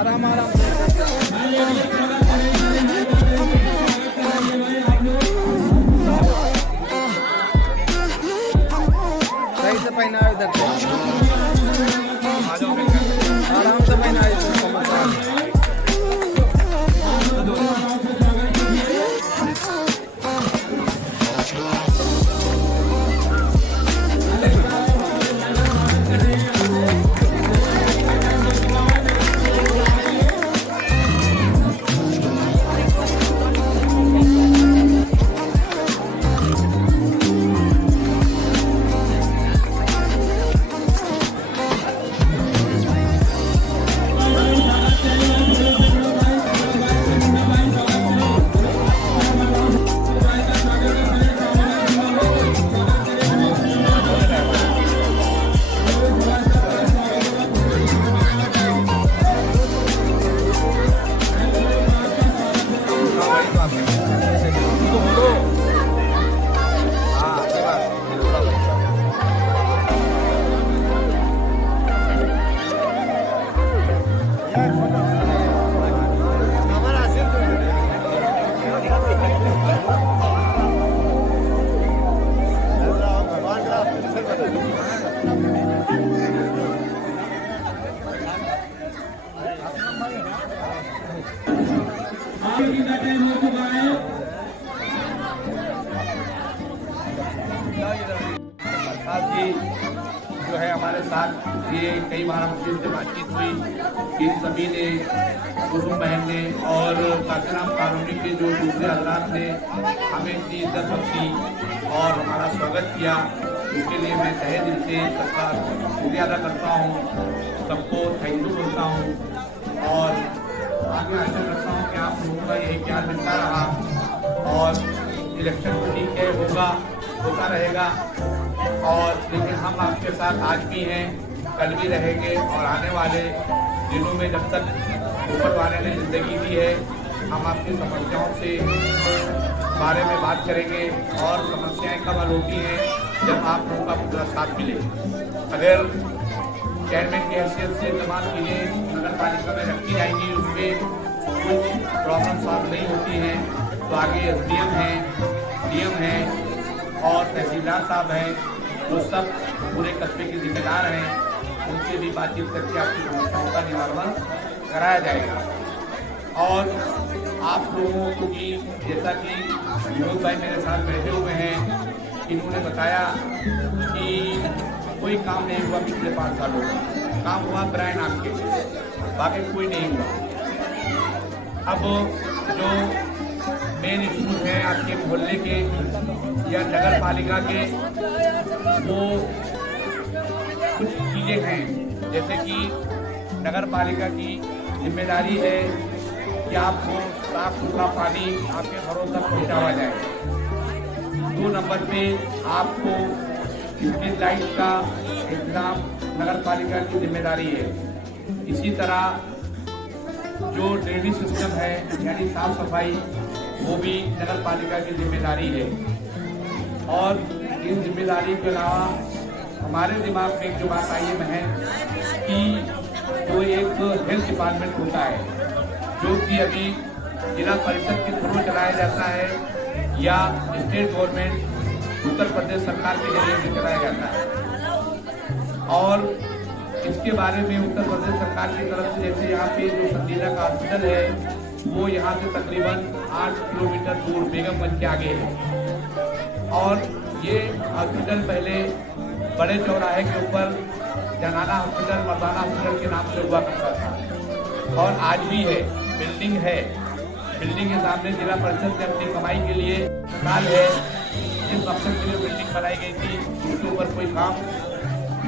आराम आराम सही से पहना है इधर से आराम से पहना है जो है हमारे साथ ये कई बार हमसे बातचीत हुई। इन सभी ने, कुसुम बहन ने और काशीराम कॉलोनी के जो दूसरे हजरात ने हमें इतनी इज्जत बख्शी और हमारा स्वागत किया, उसके लिए मैं तहे दिल से सबका शुक्रिया अदा करता हूँ, सबको थैंक यू बोलता हूँ और आगे आशा करता हूँ कि आप लोगों का यही प्यार मिलता रहा और इलेक्शन तो ठीक है, होता रहेगा और लेकिन हम आपके साथ आज भी हैं, कल भी रहेंगे और आने वाले दिनों में जब तक ऊपर वाले ने ज़िंदगी दी है हम आपकी समस्याओं से बारे में बात करेंगे और समस्याएं कब हल होती हैं जब आप लोगों का पूरा साथ मिले। अगर चेयरमैन की हैसियत से तमाम चीज़ें नगर पालिका में रखी जाएंगी, उसमें कुछ प्रॉब्लम सॉल्व नहीं होती हैं तो आगे एसडीएम हैं, डीएम हैं और तहसीलदार साहब हैं, वो सब पूरे कस्बे के जिम्मेदार हैं, उनसे भी बातचीत करके आपकी समस्याओं का निवारण कराया जाएगा। और आप लोगों को भी, जैसा कि विनोद भाई मेरे साथ बैठे हुए हैं, इन्होंने बताया कि कोई काम नहीं हुआ पिछले 5 सालों में, काम हुआ ब्रायन आपके, बाकी कोई नहीं हुआ। अब जो मेन इशू हैं आपके मोहल्ले के या नगर पालिका के, वो कुछ चीज़ें हैं, जैसे कि नगर पालिका की जिम्मेदारी है कि आपको साफ सुथरा पानी आपके घरों तक पहुँचाया जाए। 2 नंबर पे आपको स्ट्रीट लाइट का इंतजाम नगर पालिका की जिम्मेदारी है। इसी तरह जो ड्रेनेज सिस्टम है यानी साफ सफाई, वो भी नगर पालिका की जिम्मेदारी है। और इस जिम्मेदारी के अलावा हमारे दिमाग में जो बात आई है कि जो एक हेल्थ डिपार्टमेंट होता है जो कि अभी जिला परिषद के थ्रू चलाया जाता है या स्टेट गवर्नमेंट उत्तर प्रदेश सरकार के जरिए से चलाया जाता है। और इसके बारे में उत्तर प्रदेश सरकार की तरफ से, जैसे यहाँ पे जो संजीला का हॉस्पिटल है वो यहाँ से तकरीबन 8 किलोमीटर दूर बेगमगंज के आगे है और ये हॉस्पिटल पहले बड़े चौराहे के ऊपर जनाना हॉस्पिटल, मर्दाना हॉस्पिटल के नाम से हुआ करता था और आज भी है, बिल्डिंग है। बिल्डिंग के सामने जिला परिषद ने अपनी कमाई के लिए अस्पताल है, जिस मकसद के लिए बिल्डिंग बनाई गई थी उसके ऊपर कोई काम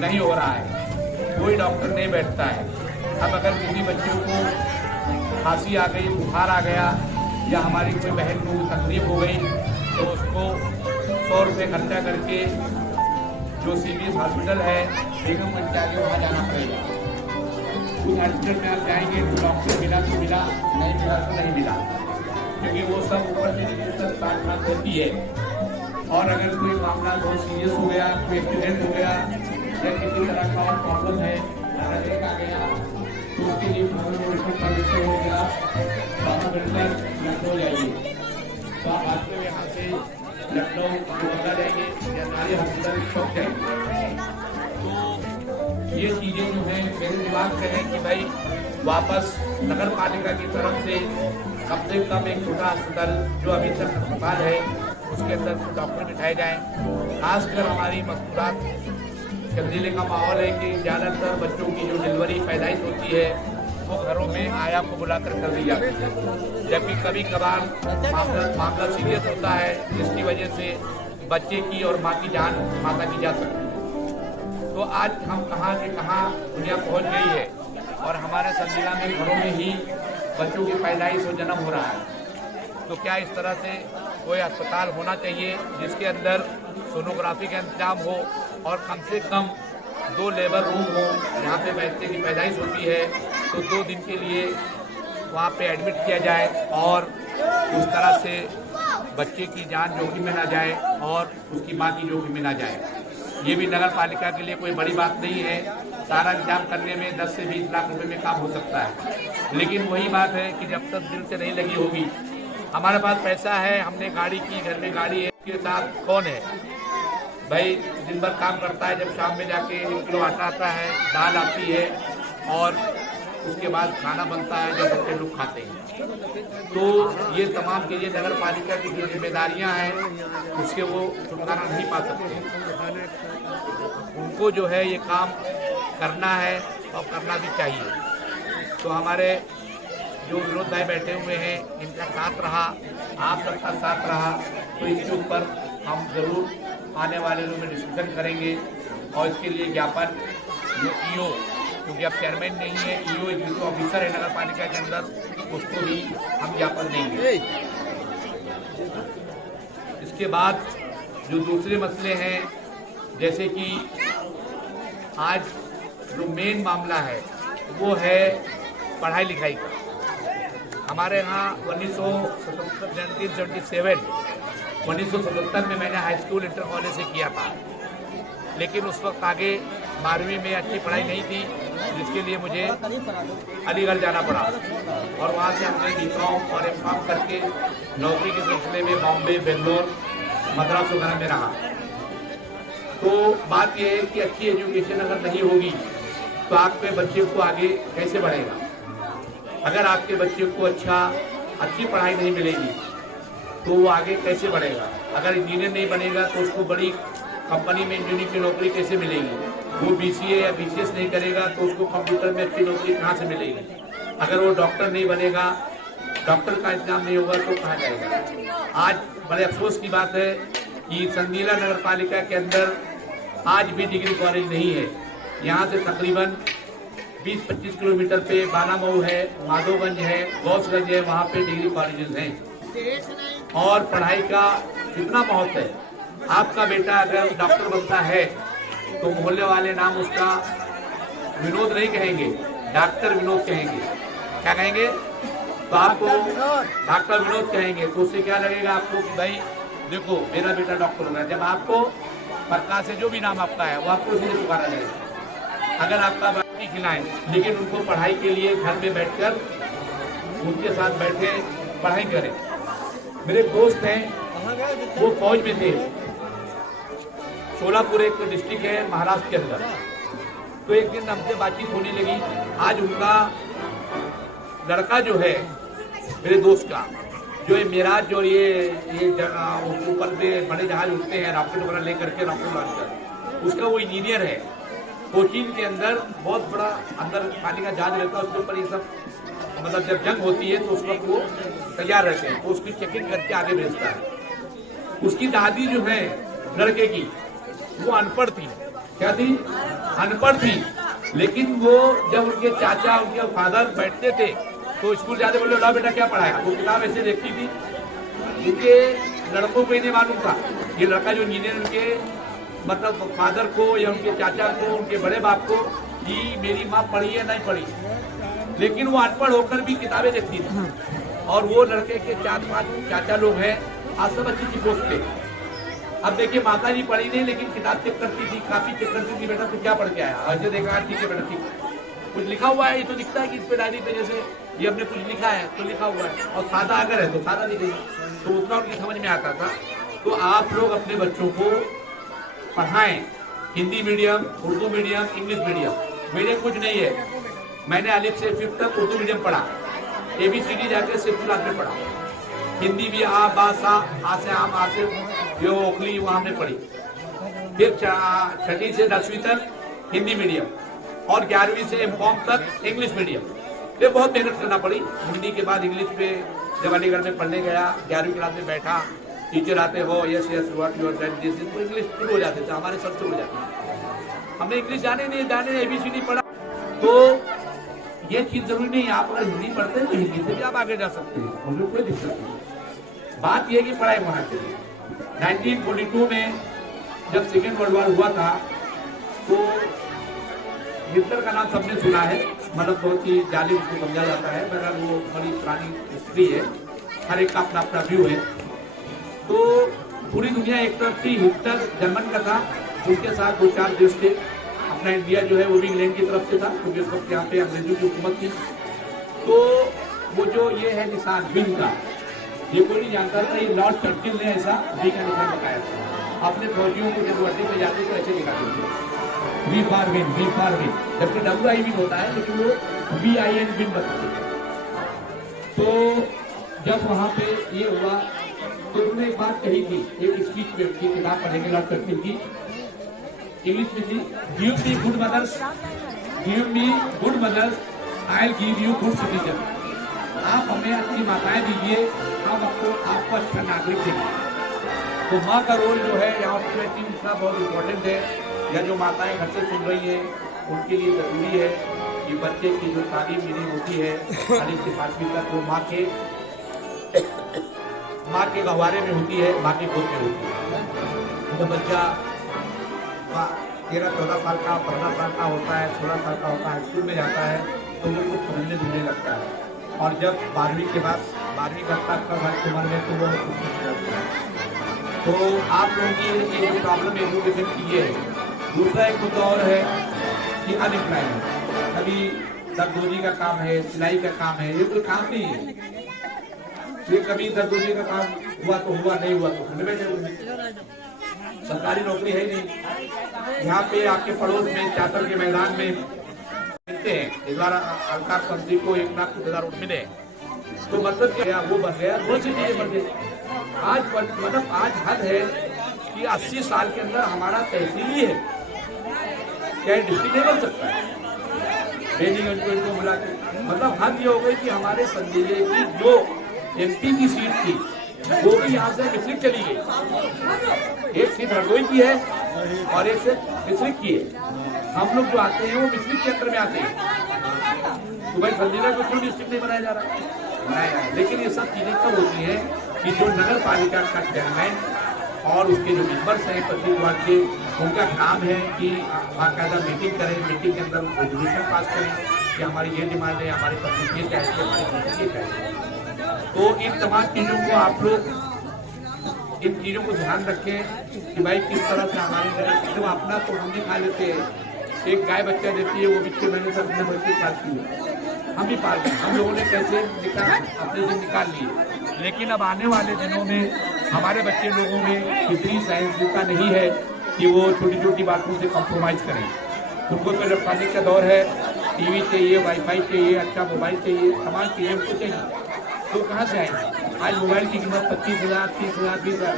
नहीं हो रहा है, कोई डॉक्टर नहीं बैठता है। अब अगर किसी बच्चे को खांसी आ गई, बुखार आ गया या हमारी कोई बहन को तकलीफ हो गई तो उसको 100 रुपये खर्चा करके जो CBS हॉस्पिटल है बेगमगंज के आगे वहाँ जाना पड़ेगा। उस हॉस्पिटल में आप जाएंगे तो डॉक्टर मिला तो मिला, नहीं मिला तो नहीं मिला, क्योंकि वो सब ऊपर से नीचे तक साथ होती है। और अगर कोई मामला बहुत सीरियस हो गया, कोई एक्सीडेंट हो गया या किसी तरह का और प्रॉब्लम है, नजदीक आ गया, तो उसके लिए कर हो गया बाबा बिल्डर लखनऊ जाइए, तो आप आते हुए यहाँ से लखनऊ दुर्गा जाइए या नारी हॉस्पिटल चौक जाइए। तो ये चीजें जो है मेरे दिमाग में है कि भाई वापस नगर पालिका की तरफ से कम से कम एक छोटा अस्पताल जो अभी तक अस्पताल है उसके अंदर डॉक्टर बिठाए जाएं। खासकर हमारी मस्तूरात चंदीले का माहौल है कि ज़्यादातर बच्चों की जो डिलीवरी पैदाइश होती है वो घरों में आया को बुलाकर कर दी जाती है, जबकि कभी कभार मामला सीरियस होता है जिसकी वजह से बच्चे की और माँ की जान माता की जा सकती है। तो आज हम कहाँ से कहाँ दुनिया पहुँच गई है और हमारे संजिला में घरों में ही बच्चों की पैदाइश और जन्म हो रहा है। तो क्या इस तरह से कोई अस्पताल होना चाहिए जिसके अंदर सोनोग्राफी का इंतजाम हो और कम से कम 2 लेबर रूम हो, जहाँ पे बच्चे की पैदाइश होती है तो 2 दिन के लिए वहाँ पे एडमिट किया जाए और उस तरह से बच्चे की जान जोखिम में ना जाए और उसकी माँ की जोखिम में ना जाए। ये भी नगर पालिका के लिए कोई बड़ी बात नहीं है, सारा इंतजाम करने में 10 से 20 लाख रुपए में काम हो सकता है। लेकिन वही बात है कि जब तक दिल से नहीं लगी होगी, हमारे पास पैसा है, हमने गाड़ी की, घर में गाड़ी है, उसके साथ कौन है भाई दिन भर काम करता है, जब शाम में जाके 1 किलो आटा आता है, दाल आती है और उसके बाद खाना बनता है जब बच्चे लोग खाते हैं। तो ये तमाम चीज़ें नगर पालिका की जो जिम्मेदारियाँ हैं उससे वो छुटकारा नहीं पा सकते। उनको जो है ये काम करना है और करना भी चाहिए। तो हमारे जो विनोद भाई बैठे हुए हैं इनका साथ रहा, आप सबका साथ रहा, तो इसके ऊपर हम जरूर आने वाले दिनों में डिस्कशन करेंगे और इसके लिए ज्ञापन जो ईओ, क्योंकि अब चेयरमैन नहीं है, ईओ एग्जीक्यूटिव ऑफिसर है नगर पालिका के अंदर, उसको भी हम ज्ञापन देंगे। इसके बाद जो दूसरे मसले हैं, जैसे कि आज जो मेन मामला है वो है पढ़ाई लिखाई का। हमारे यहाँ 1977 में मैंने हाई स्कूल इंटर कॉलेज से किया था, लेकिन उस वक्त आगे 12वीं में अच्छी पढ़ाई नहीं थी, जिसके लिए मुझे अलीगढ़ जाना पड़ा और वहाँ से हमने बीकॉम और एमकॉम करके नौकरी के सिलसिले में बॉम्बे, बेंगलोर, मद्रास वगैरह में रहा। तो बात यह है कि अच्छी एजुकेशन अगर नहीं होगी तो आपके बच्चे को आगे कैसे बढ़ेगा। अगर आपके बच्चे को अच्छी पढ़ाई नहीं मिलेगी तो वो आगे कैसे बढ़ेगा। अगर इंजीनियर नहीं बनेगा तो उसको बड़ी कंपनी में इंजीनियरिंग की नौकरी कैसे मिलेगी। वो बीसीए या बीसीएस नहीं करेगा तो उसको कंप्यूटर में अच्छी नौकरी कहाँ से मिलेगी। अगर वो डॉक्टर नहीं बनेगा, डॉक्टर का इंतजाम नहीं होगा तो कहाँ जाएगा। आज बड़े अफसोस की बात है कि संजीला नगर पालिका के अंदर आज भी डिग्री कॉलेज नहीं है। यहाँ से तकरीबन 20-25 किलोमीटर पे बानामऊ है, माधोगंज है, गौसगंज है, वहाँ पे डिग्री कॉलेजेस हैं और पढ़ाई का कितना महत्व है। आपका बेटा अगर डॉक्टर बनता है तो मोहल्ले वाले नाम उसका विनोद नहीं कहेंगे, डॉक्टर विनोद कहेंगे। क्या कहेंगे? तो आपको डॉक्टर विनोद कहेंगे तो उससे क्या लगेगा आपको कि भाई देखो मेरा बेटा डॉक्टर हो गया। जब आपको प्रकाश से जो भी नाम आपका है वो आपको उसी से पुकारा जाएगा। अगर आपका बाकी खिलाएं, लेकिन उनको पढ़ाई के लिए घर में बैठकर उनके साथ बैठे पढ़ाई करें। मेरे दोस्त हैं वो फौज में थे, सोलापुर एक डिस्ट्रिक्ट है महाराष्ट्र के अंदर। तो एक दिन हमसे बातचीत होने लगी। आज उनका लड़का जो है मेरे दोस्त का, जो ये मेराज जो ये ऊपर पे बड़े जहाज उठते हैं रॉकेट वगैरह लेकर के, रॉकेट लॉन्चर, उसका वो इंजीनियर है। कोचीन के अंदर बहुत बड़ा अंदर पानी का जहाज रहता है, उसके ऊपर ये सब मतलब जब जंग होती है तो उस वक्त वो तैयार रहते हैं, तो उसकी चेकिंग करके आगे भेजता है। उसकी दादी जो है लड़के की वो अनपढ़ थी। क्या थी? अनपढ़ थी। लेकिन वो जब उनके चाचा उनके फादर बैठते थे तो स्कूल जाते बोले ला बेटा क्या पढ़ाया, वो किताब ऐसे देखती थी। उनके लड़कों को इन्हें मालूम था ये लड़का जो इंजीनियर उनके मतलब फादर को या उनके चाचा को, उनके बड़े बाप को कि मेरी माँ पढ़ी है नहीं पढ़ी, लेकिन वो अनपढ़ होकर भी किताबें देखती थी। और वो लड़के के 4-5 चाचा लोग हैं, आज सब अच्छी पोस्ट पे। अब देखिए माता जी पढ़ी नहीं, लेकिन किताब चेक करती थी, काफी चेक करती थी, बेटा तू क्या पढ़ के आया? ऐसे देखा, ठीक है बेटा ठीक है, कुछ लिखा हुआ है, ये तो दिखता है कि इस पे डायरी पे जैसे ये हमने कुछ लिखा है तो लिखा हुआ है, और सादा अगर है तो सादा लिखेगा, तो उतना उनकी समझ में आता था। तो आप लोग अपने बच्चों को पढ़ाएं, Hindi medium, Urdu medium, English medium कुछ नहीं है। मैंने अलिफ से 5th तक उर्दू मीडियम पढ़ा, ABCD जाके 6th क्लास में पढ़ा, हिंदी भी आ बा सा, आ से आम, आ से यो ओखली वहाँ हमने पढ़ी। फिर 6ठी से 10वीं तक हिंदी मीडियम, और 11वीं से M.Com तक इंग्लिश मीडियम। ये बहुत मेहनत करना पड़ी। हिंदी के बाद इंग्लिश पे जब अलीगढ़ में पढ़ने गया, 11वीं क्लास में बैठा, टीचर आते हो yes yes what you are that, तो इंग्लिश शुरू हो जाते थे, हमारे सर शुरू हो जाते। हमने इंग्लिश जाने ABCD पढ़ा। तो ये चीज जरूरी नहीं है, आप अगर हिंदी पढ़ते हैं तो हिंदी से भी आप आगे जा सकते हैं, मुझे कोई दिक्कत नहीं। बात यह कि पढ़ाई होना चाहिए। 1942 में जब सेकेंड वर्ल्ड वॉर हुआ था, तो हिटलर का नाम सबने सुना है, मतलब बहुत ही जालिम उसको समझा जाता है, मगर वो बड़ी पुरानी हिस्ट्री है, हर एक का अपना अपना व्यू है। तो पूरी दुनिया एक तरफ थी, हिटलर जर्मन का था, उसके साथ 2-4 देश थे। अपना इंडिया जो है वो भी इंग्लैंड की तरफ से था, क्योंकि उस वक्त यहाँ पे अंग्रेजों की हुकूमत थी। तो वो जो ये है निशान विंग का, ये कोई नहीं जानता था, ये लॉर्ड चर्चिल ने ऐसा वी का निशान बताया था। अपने फौजियों को जब अड्डे पे जाते तो ऐसे दिखाते थे, V for win, V for win, जबकि WI विन होता है, लेकिन वो VIN विन बताते थे। तो जब वहाँ पे ये हुआ तो उन्होंने एक बात कही थी, एक स्पीच में उनकी किताब पढ़ेंगे लॉर्ड चर्चिल की, इंग्लिश में थी, give me good mothers, give me good mothers, I will give you good citizen. आप हमें अच्छी माताएं दीजिए, हम आपको अच्छा नागरिक देंगे। तो माँ का रोल जो है यहाँ पे इसका बहुत इम्पोर्टेंट है, या जो माताएं घर से सुन रही हैं उनके लिए जरूरी है कि बच्चे की जो तालीम मिली होती है 4 से 5वीं तक, वो माँ के गहवारे में होती है, माँ की गोद में होती है। तो बच्चा 13-14 साल का, 15 साल का होता है, 16 साल का होता है, स्कूल में जाता है, तो वो कुछ समझने जुड़ने लगता है। और जब 12वीं के बाद 12वीं तक का उम्र में तो वो कुछ नहीं लगता है। तो आप लोगों की एक प्रॉब्लम एजुकेशन की ये है। दूसरा एक मुद्दा और है कि अनएम्प्लॉयमेंट, कभी दर्दोजी का काम है, सिलाई का काम है, ये कोई काम नहीं है। ये कभी दर्दोजी का काम हुआ तो हुआ, नहीं हुआ तो घर बैठे, सरकारी नौकरी है नहीं। यहाँ पे आपके पड़ोस में चातर के मैदान में मिलते हैं, इस बार अलकाश मंत्री को 1,00,000 रुपये मिले, तो मतलब क्या वो बन गया, बहुत सी चीजें बन गई। आज मतलब आज हद है कि 80 साल के अंदर हमारा तहसील ही है, क्या डिस्ट्रिक्ट नहीं बन सकता है? इनको मिला के मतलब हद ये हो गई कि हमारे संजीले की जो MP की सीट थी वो भी यहाँ से डिस्ट्रिक्ट चली गई। एक सीट हरदोई की है और एक सीट डिस्ट्रिक्ट की है। हम लोग जो आते हैं वो डिस्ट्रिक्ट के अंदर में आते हैं, तो भाई संजीला को क्यों डिस्ट्रिक्ट नहीं बनाया जा रहा है? बनाया जा रहा है। लेकिन ये सब चीजें कब होती है कि जो नगर पालिका का चेयरमैन और उसके जो मेंबर्स हैं प्रत्येक वार्ड के, उनका काम है कि बाकायदा मीटिंग करें, मीटिंग के अंदर रेजोल्यूशन पास करें कि हमारी ये डिमांड है, हमारे पब्लिक ये चाहिए, हमारी ये चाहिए। तो इन तमाम चीजों को आप लोग इन चीजों को ध्यान रखें कि भाई किस तरह से हमारे जो अपना तो हम भी खा लेते हैं, एक गाय बच्चा देती है वो भी 6 महीने तक अपने बच्चे पालती है, हम भी पालते हैं, हम लोगों ने कैसे अपने दिन निकाल लिए। लेकिन अब आने वाले दिनों में हमारे बच्चे लोगों में इतनी सहनशीलता नहीं है कि वो छोटी छोटी बातों से कॉम्प्रोमाइज करें। उनको तो इलेक्ट्रॉनिक का दौर है, टीवी चाहिए, वाईफाई चाहिए, अच्छा मोबाइल चाहिए, सामान चाहिए, उनको चाहिए, तो कहाँ से आएंगे? आज मोबाइल की कीमत 25,000, 30,000, 20,000,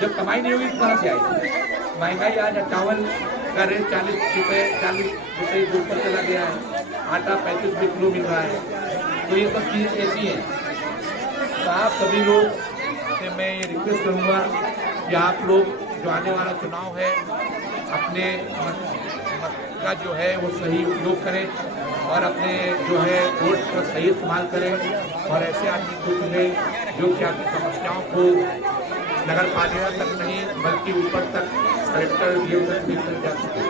जब कमाई नहीं होगी तो कहाँ से आएगी? महंगाई आज चावल का रेट 40 रुपये के ऊपर चला गया है, आटा 35 रुपये किलो मिल रहा है। तो ये सब चीज़ें ऐसी हैं। तो आप सभी लोग से मैं ये रिक्वेस्ट करूँगा कि आप लोग जो आने वाला चुनाव है अपने मत का जो है वो सही उपयोग करें और अपने जो है वोट का सही इस्तेमाल करें, और ऐसे आदमी को चुनें जो कि आपकी समस्याओं को नगर पालिका तक नहीं बल्कि ऊपर तक कलेक्टर तक मिलकर जा सके।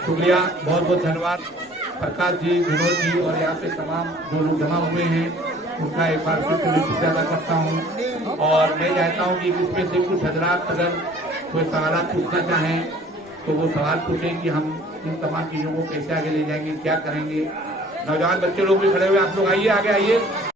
शुक्रिया, बहुत बहुत धन्यवाद प्रकाश जी, विनोद जी और यहाँ पे तमाम जो लोग जमा हुए हैं उनका एक बार फिर से शुक्रिया अदा करता हूँ। और मैं चाहता हूँ कि इसमें से कुछ हजरात अगर कोई सवाल पूछना चाहें तो वो सवाल पूछें कि हम इन तमाम चीज़ों को कैसे आगे ले जाएंगे, क्या करेंगे। नौजवान बच्चे लोग भी खड़े हुए, आप लोग आइए, आगे आइए।